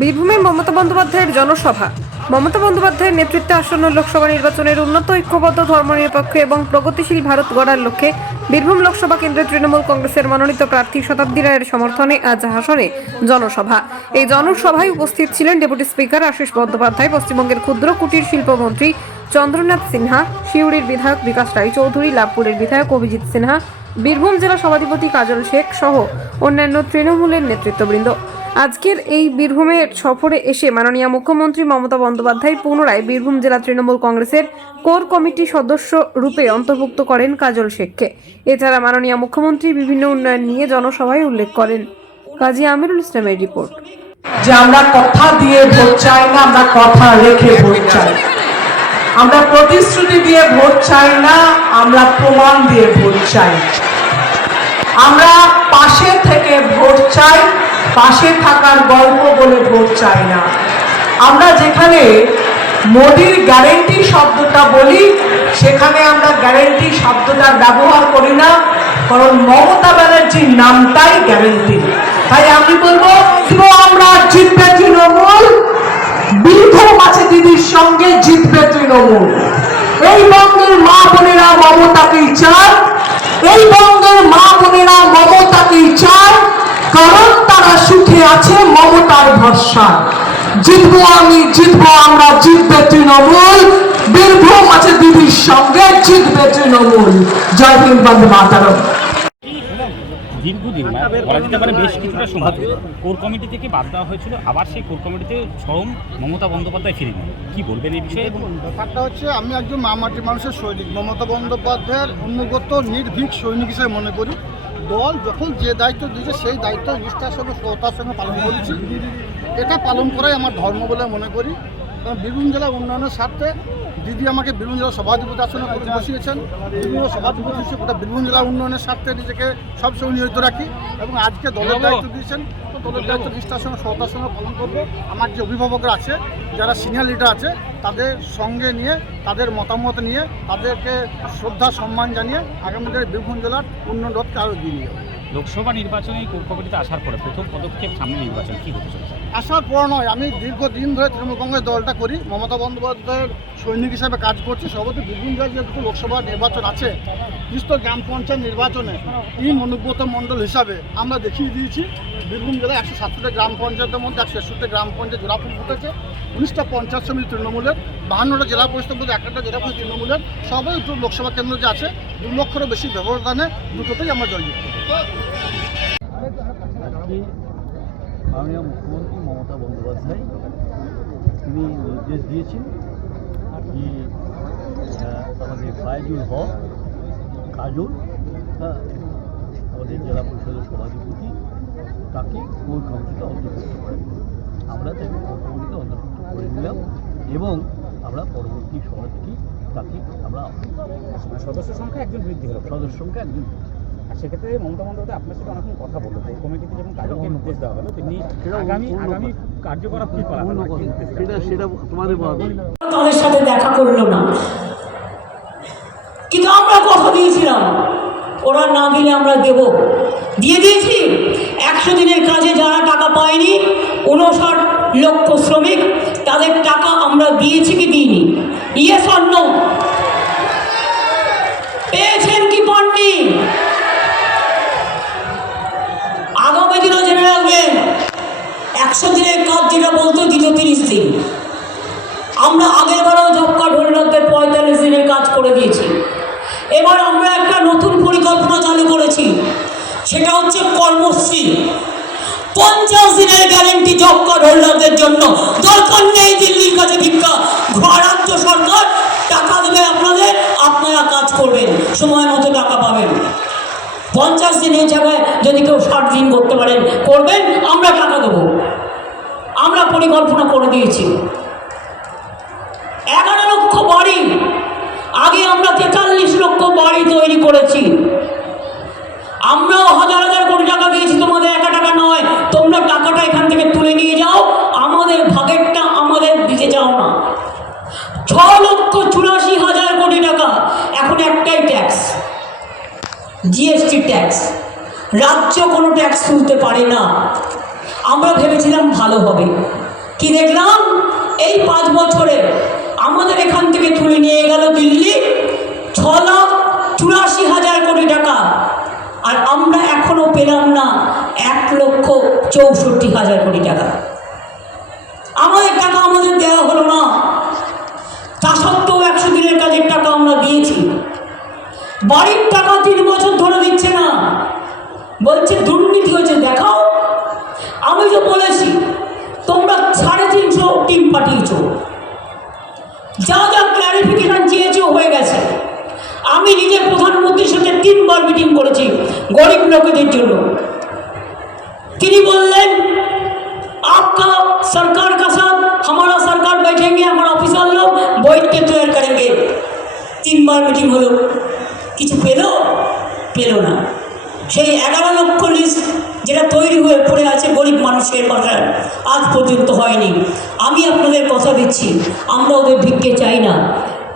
বীরভূমে মমতা বন্দ্যোপাধ্যায়ের জনসভা। মমতা বন্দ্যোপাধ্যায়ের নেতৃত্বে আসন্ন লোকসভা নির্বাচনের উন্নত, ঐক্যবদ্ধ, ধর্মনিরপেক্ষ এবং প্রগতিশীল ভারত গড়ার লক্ষ্যে বীরভূম লোকসভা কেন্দ্রের তৃণমূল কংগ্রেসের মনোনীত প্রার্থী শতাব্দী রায়ের সমর্থনে আজ হাসনে জনসভা। এই জনসভায় উপস্থিত ছিলেন ডেপুটি স্পিকার আশিস বন্দ্যোপাধ্যায়, পশ্চিমবঙ্গের ক্ষুদ্র কুটির শিল্পমন্ত্রী চন্দ্রনাথ সিনহা শিউড়ির বিধায়ক বিকাশ রায়চৌধুরী, লাভপুরের বিধায়ক অভিজিৎ সিনহা, বীরভূম জেলা সভাধিপতি কাজল শেখ সহ অন্যান্য তৃণমূলের নেতৃত্ববৃন্দ। আজকের এই বীরভূমের সফরে এসে মাননীয় মুখ্যমন্ত্রী মমতা বন্দ্যোপাধ্যায় পুনরায় বীরভূম জেলা তৃণমূল কংগ্রেসের কোর কমিটি সদস্য রূপে অন্তর্ভুক্ত করেন কাজল শেখকে। এছাড়া মাননীয় মুখ্যমন্ত্রী বিভিন্ন উন্নয়ন নিয়ে জনসভায় উল্লেখ করেন। কাজী আমিরুল ইসলামের রিপোর্ট। যে আমরা কথা দিয়ে ভোট চাই না, আমরা কথা রেখে ভোট চাই। আমরা প্রতিশ্রুতি দিয়ে ভোট চাই না, আমরা প্রমাণ দিয়ে ভোট চাই। আমরা পাশে থেকে ভোট চাই পাশে থাকার গল্প বলে ভোট চাই না। আমরা যেখানে মোদির গ্যারেন্টি শব্দটা বলি, সেখানে আমরা গ্যারেন্টি শব্দটা ব্যবহার করি না, কারণ মমতা ব্যানার্জির নামটাই গ্যারেন্টি তাই আমি বলব আমরা জিতবে তৃণমূল বীরভূম আছে দিদির সঙ্গে জিতবে তৃণমূল। এই বঙ্গের মা বোনেরা মমতাকেই চান, এই বঙ্গের আছে মমতার ভরসা। জিতবো আমি জিতবো আমরা জিতবে তৃণমূল। বীরভূম আছে দিদির সঙ্গে জিতবে তৃণমূল। জয় হিন্দ বন্দে মাতারম। দীর্ঘদিন মানে বলা যেতে পারে বেশ কিছুটা সময় কোর কমিটি থেকে বাদ দেওয়া হয়েছিল আবার সেই কোর কমিটিতে স্বয়ং মমতা বন্দ্যোপাধ্যায় ফিরে কি বলবেন এই বিষয়ে? ব্যাপারটা হচ্ছে আমি একজন মামাটি মানুষের সৈনিক। মমতা বন্দ্যোপাধ্যায়ের অনুগত নির্ভীক সৈনিক হিসেবে মনে করি। দল যখন যে দায়িত্ব দিয়েছে সেই দায়িত্ব নিষ্ঠার সঙ্গে শ্রদ্ধার সঙ্গে পালন করেছি। এটা পালন করাই আমার ধর্ম বলে মনে করি। কারণ বীরভূম জেলা উন্নয়নের স্বার্থে দিদি আমাকে বীরভূম জেলা সভাধিপতি আসনে বসিয়েছেন। বীরভূম সভাধিপতি হিসেবে গোটা বীরভূম জেলা উন্নয়নের স্বার্থে নিজেকে সবসময় নিয়োজিত রাখি এবং আজকে দলের দায়িত্ব দিয়েছেন। তো দলের দায়িত্ব নিষ্ঠার সঙ্গে শ্রদ্ধার সঙ্গে পালন করব। আমার যে অভিভাবকরা আছে, যারা সিনিয়র লিডার আছে, তাদের সঙ্গে নিয়ে, তাদের মতামত নিয়ে, তাদেরকে শ্রদ্ধা, সম্মান জানিয়ে আগামী দিনে বীরভূম জেলার উন্নয়ন রথকে আরও এগিয়ে নিয়ে লোকসভা নির্বাচনে এই কমিটিতে আসার পরে প্রথম পদক্ষেপ সামনে নির্বাচন কী হতে চলেছে? আসার পর নয়, আমি দীর্ঘদিন ধরে তৃণমূল কংগ্রেস দলটা করি, মমতা বন্দ্যোপাধ্যায়ের সৈনিক হিসাবে কাজ করছি সর্বত্র বীরভূম জেলায় যেহেতু লোকসভা নির্বাচন আছে বিস্তর গ্রাম পঞ্চায়েত নির্বাচনে তিন অনুব্রত মণ্ডল হিসাবে আমরা দেখিয়ে দিয়েছি, বীরভূম জেলায় একশো সাতষট্টি গ্রাম পঞ্চায়েতের মধ্যে একশো একষট্টি গ্রাম পঞ্চায়েত জোড়াফুল ফুটেছে উনিশটা পঞ্চায়েত সমিতি তৃণমূলের, বাহান্নটা জেলা পরিষদের মধ্যে একটা জেলা পরিষদ তৃণমূলের, সবাই দুটো লোকসভা কেন্দ্র যে আছে, দু লক্ষেরও বেশি ব্যবধানে দুটোতেই আমরা জয়যুক্ত। মাননীয় মুখ্যমন্ত্রী মমতা বন্দ্যোপাধ্যায়। তিনি নির্দেশ দিয়েছেন আহ, আমাদের ফায়জুল হক কাজল হ্যাঁ আমাদের জেলা পরিষদের সভাধিপতি তাকে কোর কমিটিতে অন্তর্ভুক্ত করে আমরা তাকে কোর কমিটিতে অন্তর্ভুক্ত করে নিলাম এবং আমরা পরবর্তী সময় থেকে তাকে আমরা সদস্য সংখ্যা একজন বৃদ্ধি হলো। সদস্য সংখ্যা একজন আর সেক্ষেত্রে মমতা বন্দ্যোপাধ্যায় আপনার সাথে অনেকক্ষণ কথা বলল কোর কমিটিতে যখন কাজকে নির্দেশ দেওয়া হলো তিনি আগামী আগামী কার্যকলাপ কি করা সেটা সেটা তোমাদের তাদের সাথে দেখা করল না। কিন্তু আমরা কথা দিয়েছিলাম ওরা না দিলে আমরা দেব। দিয়ে দিয়েছি একশো দিনের কাজে যারা টাকা পায়নি উনষাট লক্ষ শ্রমিক তাদের টাকা আমরা দিয়েছি কি দিইনি? ইয়ে স্বর্ণ পেয়েছেন কি পাননি আগামী দিনও জেনে রাখবেন একশো দিনের কাজ যেটা বলতো দিল তিরিশ দিন। আমরা আগের বারেও জব কার্ড হরিণকদের পঁয়তাল্লিশ দিনের কাজ করে দিয়েছি। এবার আমরা একটা নতুন পরিকল্পনা চালু করেছি। সেটা হচ্ছে কর্মশ্রী। পঞ্চাশ দিনের গ্যারেন্টি জব কার্ড হোল্ডারদের জন্য। দরকার নেই দিল্লির কাছে ভিক্ষা। রাজ্য সরকার টাকা দেবে আপনাদের, আপনারা কাজ করবেন। সময় মতো টাকা পাবেন। পঞ্চাশ দিনের জায়গায় যদি কেউ ষাট দিন করতে পারেন, করবেন, আমরা টাকা দেবো। পরিকল্পনা করে দিয়েছি। এগারো লক্ষ বাড়ি। আগে আমরা তেতাল্লিশ লক্ষ বাড়ি তৈরি করেছি। আমরাও হাজার হাজার কোটি টাকা দিয়েছি, তোমাদের একা টাকা নয়। তোমরা টাকাটা এখান থেকে তুলে নিয়ে যাও, আমাদের ভাগেরটা আমাদের দিতে যাও না। ছ লক্ষ চুরাশি হাজার কোটি টাকা। এখন একটাই ট্যাক্স জিএসটি ট্যাক্স রাজ্য কোনো ট্যাক্স তুলতে পারে না। আমরা ভেবেছিলাম ভালো হবে। কি দেখলাম? এই পাঁচ বছরে আমাদের এখান থেকে তুলে নিয়ে গেল দিল্লি ছ লাখ চুরাশি হাজার কোটি টাকা। আর আমরা এখনও পেলাম না এক লক্ষ চৌষট্টি হাজার কোটি টাকা। আমাদের টাকা আমাদের দেওয়া হলো না। তা সত্ত্বেও একশো দিনের কাজের টাকা আমরা দিয়েছি। বাড়ির টাকা তিন বছর ধরে দিচ্ছে না। বলছে, দুর্নীতি হয়েছে, দেখাও। আমি তো বলেছি সাড়ে তিনশো টিম পাঠিয়েছো যা যা ক্লারিফিকেশন চেয়েছো হয়ে গেছে আমি নিজে প্রধানমন্ত্রীর সাথে তিনবার মিটিং করেছি গরিব লোকেদের জন্য তিনি বললেন आपका सरकार का साथ हमारा सरकार बैठेंगे हमारा ऑफिसर लोग बैठ के तैयार करेंगे তিনবার মিটিং হলো কিছু পেলো পেলো না সেই এগারো লক্ষ লিস্ট যেটা তৈরি হয়ে পড়ে আছে গরিব মানুষের কথা আজ পর্যন্ত হয়নি। আমি আপনাদের কথা দিচ্ছি, আমরা ওদের ভিক্ষে চাই না।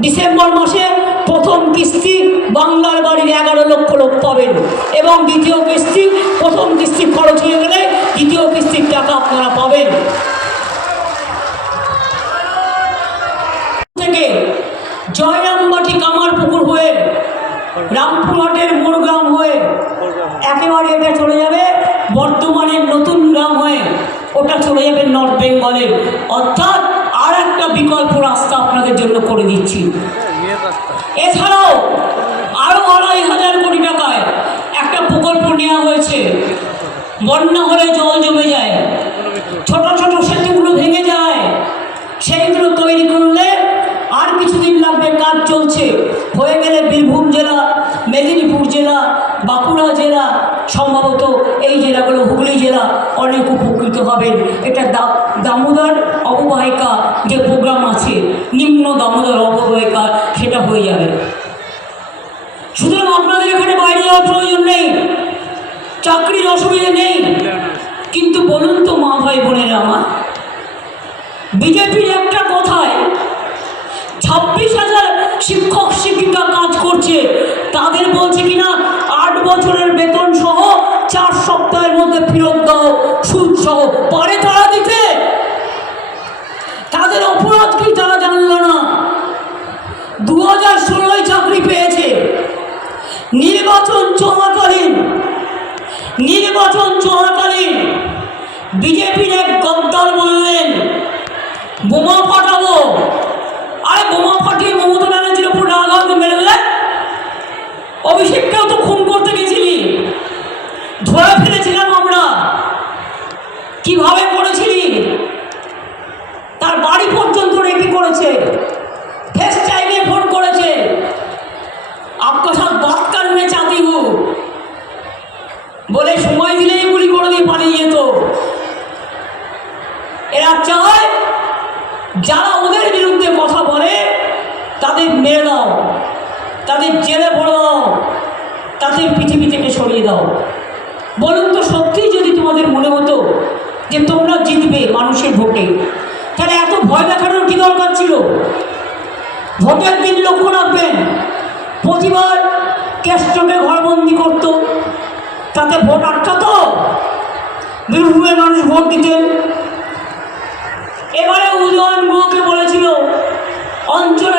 ডিসেম্বর মাসে প্রথম কিস্তি বাংলার বাড়ির এগারো লক্ষ লোক পাবেন এবং দ্বিতীয় কিস্তি, প্রথম কিস্তি খরচ হয়ে গেলে দ্বিতীয় কিস্তির টাকা আপনারা পাবেন থেকে জয়রামবাটি কামারপুকুর হয়ে রামপুরহাটের মোড়গ্রাম হয়ে একেবারে এটা চলে যাবে বর্তমানের নতুন গ্রাম হয়ে ওটা চলে যাবেন নর্থ বেঙ্গলে অর্থাৎ আর একটা বিকল্প রাস্তা আপনাদের জন্য করে দিচ্ছি। এছাড়াও আরও আড়াই হাজার কোটি টাকায় একটা প্রকল্প নেওয়া হয়েছে। বন্যা হলে জল জমে যায় ছোট ছোট সেতুগুলো ভেঙে যায় সেইগুলো তৈরি করলে আর কিছুদিন লাগবে কাজ চলছে হয়ে গেলে বীরভূম জেলা মেদিনীপুর জেলা বাঁকুড়া জেলা সম্ভবত এই জেলাগুলো হুগলি জেলা অনেক উপকৃত হবেন এটা দা- দামোদর অববাহিকা যে প্রোগ্রাম আছে, নিম্ন দামোদর অববাহিকা, সেটা হয়ে যাবে। সুতরাং আপনাদের এখানে বাইরে যাওয়ার প্রয়োজন নেই, চাকরির অসুবিধা নেই, কিন্তু বলুন তো মা ভাই বোনের আমার, বিজেপির একটা কথায় ছাব্বিশ হাজার শিক্ষক শিক্ষিকা কাজ করছে, তাদের বলছে কিনা আট বছরের বেতন সহ চার সপ্তাহের মধ্যে ফেরত দাও, সুদ সহ, পারে তারা দিতে? তাদের অপরাধ কি তারা জানলো বলে সময় দিলেই গুলি করে দিয়ে পালিয়ে যেত। এরা চায় যারা ওদের বিরুদ্ধে কথা বলে, তাদের মেরে দাও, তাদের জেলে ভরে দাও, তাদের পৃথিবী থেকে সরিয়ে দাও। বলুন তো সত্যিই যদি তোমাদের মনে হতো যে তোমরা জিতবে মানুষের ভোটে, তাহলে এত ভয় দেখানোর কি দরকার ছিল? ভোটের দিন লক্ষ্য রাখবেন। প্রতিবার কেষ্টকে ঘরবন্দি করতো। তাতে ভোট আটকাতো বীরভূমের মানুষ ভোট দিতেন এবারে উদয়ন গুহকে বলেছিল অঞ্চলে